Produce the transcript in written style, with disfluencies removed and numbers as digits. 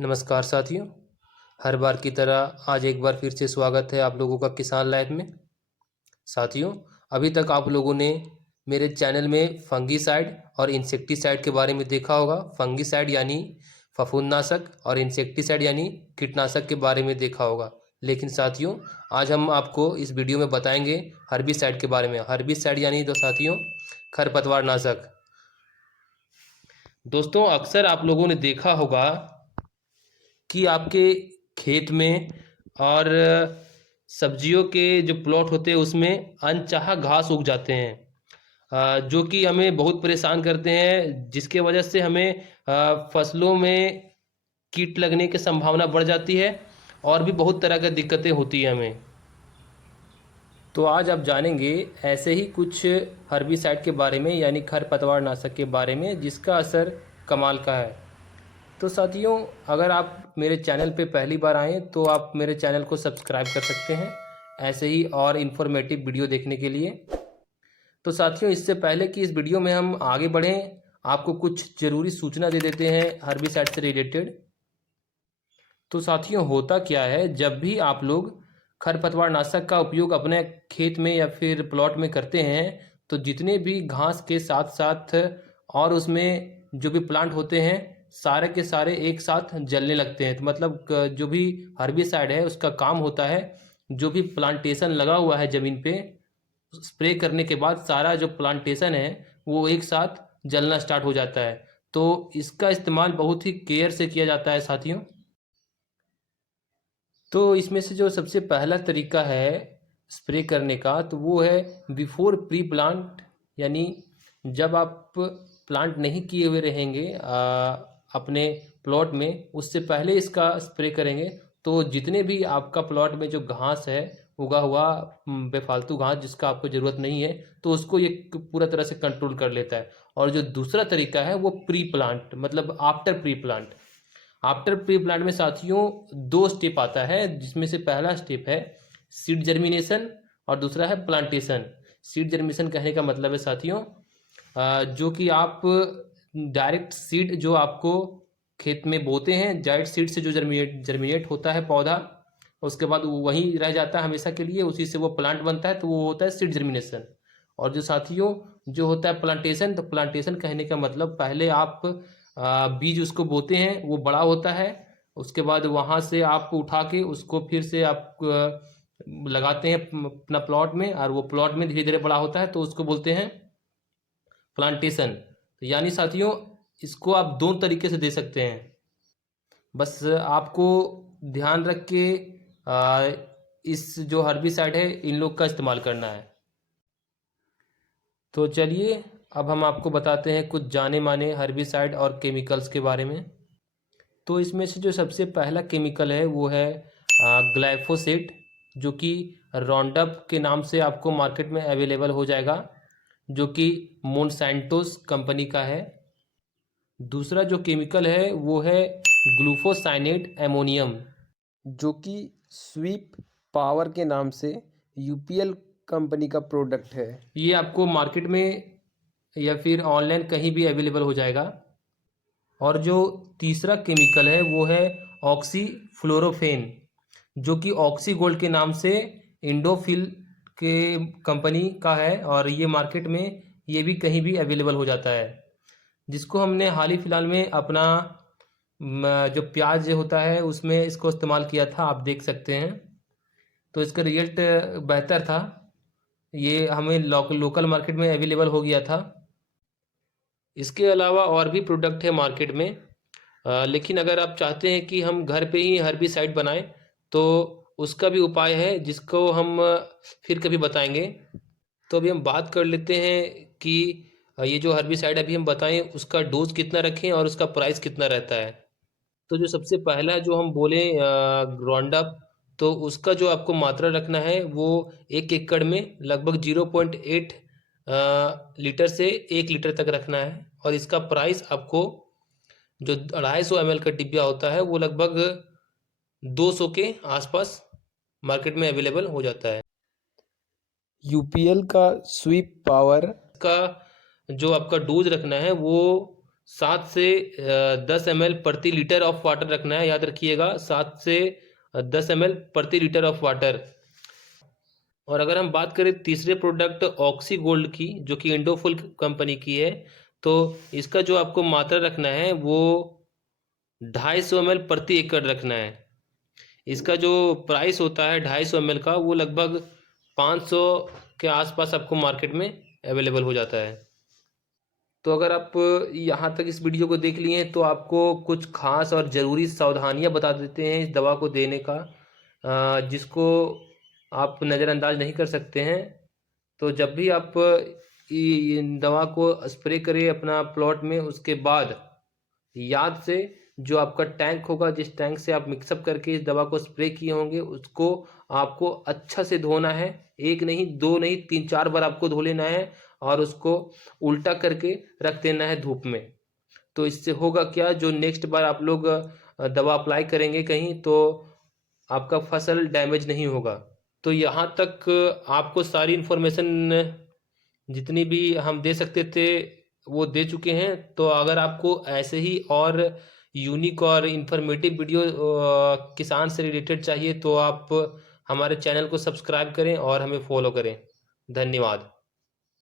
नमस्कार साथियों। हर बार की तरह आज एक बार फिर से स्वागत है आप लोगों का किसान लाइफ में। साथियों, अभी तक आप लोगों ने मेरे चैनल में फंगीसाइड और इंसेक्टिसाइड के बारे में देखा होगा। फंगीसाइड यानी फफूंदनाशक और इंसेक्टिसाइड यानी कीटनाशक के बारे में देखा होगा। लेकिन साथियों, आज हम आपको इस वीडियो में बताएंगे हर्बिसाइड के बारे में। हर्बिसाइड यानी तो साथियों खरपतवार नाशक। दोस्तों, अक्सर आप लोगों ने देखा होगा कि आपके खेत में और सब्जियों के जो प्लॉट होते हैं उसमें अनचाहा घास उग जाते हैं, जो कि हमें बहुत परेशान करते हैं, जिसके वजह से हमें फसलों में कीट लगने की संभावना बढ़ जाती है और भी बहुत तरह की दिक्कतें होती हैं हमें। तो आज आप जानेंगे ऐसे ही कुछ हर्बिसाइड के बारे में, यानी खरपतवार नाशक के बारे में, जिसका असर कमाल का है। तो साथियों, अगर आप मेरे चैनल पे पहली बार आएँ तो आप मेरे चैनल को सब्सक्राइब कर सकते हैं ऐसे ही और इन्फॉर्मेटिव वीडियो देखने के लिए। तो साथियों, इससे पहले कि इस वीडियो में हम आगे बढ़ें, आपको कुछ ज़रूरी सूचना दे देते हैं हर्बिसाइड से रिलेटेड। तो साथियों, होता क्या है, जब भी आप लोग खरपतवार नाशक का उपयोग अपने खेत में या फिर प्लॉट में करते हैं, तो जितने भी घास के साथ साथ और उसमें जो भी प्लांट होते हैं, सारे के सारे एक साथ जलने लगते हैं। तो मतलब जो भी हर्बिसाइड है उसका काम होता है, जो भी प्लांटेशन लगा हुआ है ज़मीन पे, स्प्रे करने के बाद सारा जो प्लांटेशन है वो एक साथ जलना स्टार्ट हो जाता है। तो इसका इस्तेमाल बहुत ही केयर से किया जाता है साथियों। तो इसमें से जो सबसे पहला तरीका है स्प्रे करने का, तो वो है बिफोर प्री प्लांट, यानी जब आप प्लांट नहीं किए हुए रहेंगे अपने प्लॉट में, उससे पहले इसका स्प्रे करेंगे। तो जितने भी आपका प्लॉट में जो घास है उगा हुआ, बेफालतू घास जिसका आपको ज़रूरत नहीं है, तो उसको ये पूरा तरह से कंट्रोल कर लेता है। और जो दूसरा तरीका है वो प्री प्लांट, मतलब after pre plant. After pre plant में साथियों दो स्टेप आता है, जिसमें से पहला स्टेप है सीड जर्मिनेशन और दूसरा है प्लांटेशन। सीड जर्मिनेशन कहने का मतलब है साथियों, जो कि आप डायरेक्ट सीड जो आपको खेत में बोते हैं, डायरेक्ट सीड से जो जर्मिनेट होता है पौधा, उसके बाद वो वहीं रह जाता है हमेशा के लिए, उसी से वो प्लांट बनता है, तो वो होता है सीड जर्मिनेशन। और जो साथियों जो होता है प्लांटेशन, तो प्लांटेशन कहने का मतलब पहले आप बीज उसको बोते हैं, वो बड़ा होता है, उसके बाद वहाँ से आप उठा के उसको फिर से आप लगाते हैं अपना प्लॉट में, और वो प्लॉट में धीरे धीरे बड़ा होता है, तो उसको बोलते हैं प्लांटेशन। तो यानी साथियों, इसको आप दो तरीके से दे सकते हैं, बस आपको ध्यान रख के इस जो हर्बिसाइड है इन लोग का इस्तेमाल करना है। तो चलिए अब हम आपको बताते हैं कुछ जाने माने हर्बिसाइड और केमिकल्स के बारे में। तो इसमें से जो सबसे पहला केमिकल है वो है ग्लाइफोसेट, जो कि रॉन्डअप के नाम से आपको मार्केट में अवेलेबल हो जाएगा, जो कि मोनसैंटोस कंपनी का है। दूसरा जो केमिकल है वो है ग्लूफोसाइनेट एमोनियम, जो कि स्वीप पावर के नाम से यूपीएल कंपनी का प्रोडक्ट है। ये आपको मार्केट में या फिर ऑनलाइन कहीं भी अवेलेबल हो जाएगा। और जो तीसरा केमिकल है वो है ऑक्सीफ्लोरोफेन, जो कि ऑक्सी गोल्ड के नाम से इंडोफिल के कंपनी का है, और ये मार्केट में ये भी कहीं भी अवेलेबल हो जाता है, जिसको हमने हाल ही फिलहाल में अपना जो प्याज होता है उसमें इसको इस्तेमाल किया था, आप देख सकते हैं। तो इसका रिजल्ट बेहतर था, ये हमें लोकल मार्केट में अवेलेबल हो गया था। इसके अलावा और भी प्रोडक्ट है मार्केट में, लेकिन अगर आप चाहते हैं कि हम घर पे ही हर्बिसाइड बनाएं, तो उसका भी उपाय है, जिसको हम फिर कभी बताएंगे। तो अभी हम बात कर लेते हैं कि ये जो हर्बिसाइड अभी हम बताएं उसका डोज कितना रखें और उसका प्राइस कितना रहता है। तो जो सबसे पहला जो हम बोले ग्राउंडअप, तो उसका जो आपको मात्रा रखना है वो 1 एकड़ में लगभग 0.8 लीटर से 1 लीटर तक रखना है। और इसका प्राइस आपको जो 250 ml का डिब्बा होता है वो लगभग 200 के आसपास मार्केट में अवेलेबल हो जाता है। यूपीएल का स्वीप पावर का जो आपका डोज रखना है वो 7 से 10 ml प्रति लीटर ऑफ वाटर रखना है, याद रखिएगा 7 से 10 ml प्रति लीटर ऑफ वाटर। और अगर हम बात करें तीसरे प्रोडक्ट ऑक्सी गोल्ड की, जो कि इंडोफुल कंपनी की है, तो इसका जो आपको मात्रा रखना है वो 250 ml प्रति एकड़ रखना है। इसका जो प्राइस होता है 250 ml का, वो लगभग 500 के आसपास आपको मार्केट में अवेलेबल हो जाता है। तो अगर आप यहाँ तक इस वीडियो को देख लिए हैं तो आपको कुछ खास और ज़रूरी सावधानियाँ बता देते हैं इस दवा को देने का, जिसको आप नज़रअंदाज नहीं कर सकते हैं। तो जब भी आप इन दवा को स्प्रे करें अपना प्लॉट में, उसके बाद याद से जो आपका टैंक होगा, जिस टैंक से आप मिक्सअप करके इस दवा को स्प्रे किए होंगे, उसको आपको अच्छा से धोना है। एक नहीं, दो नहीं, 3-4 बार आपको धो लेना है और उसको उल्टा करके रख देना है धूप में। तो इससे होगा क्या, जो नेक्स्ट बार आप लोग दवा अप्लाई करेंगे कहीं, तो आपका फसल डैमेज नहीं होगा। तो यहाँ तक आपको सारी इन्फॉर्मेशन जितनी भी हम दे सकते थे वो दे चुके हैं। तो अगर आपको ऐसे ही और यूनिक और इन्फॉर्मेटिव वीडियो किसान से रिलेटेड चाहिए तो आप हमारे चैनल को सब्सक्राइब करें और हमें फॉलो करें। धन्यवाद।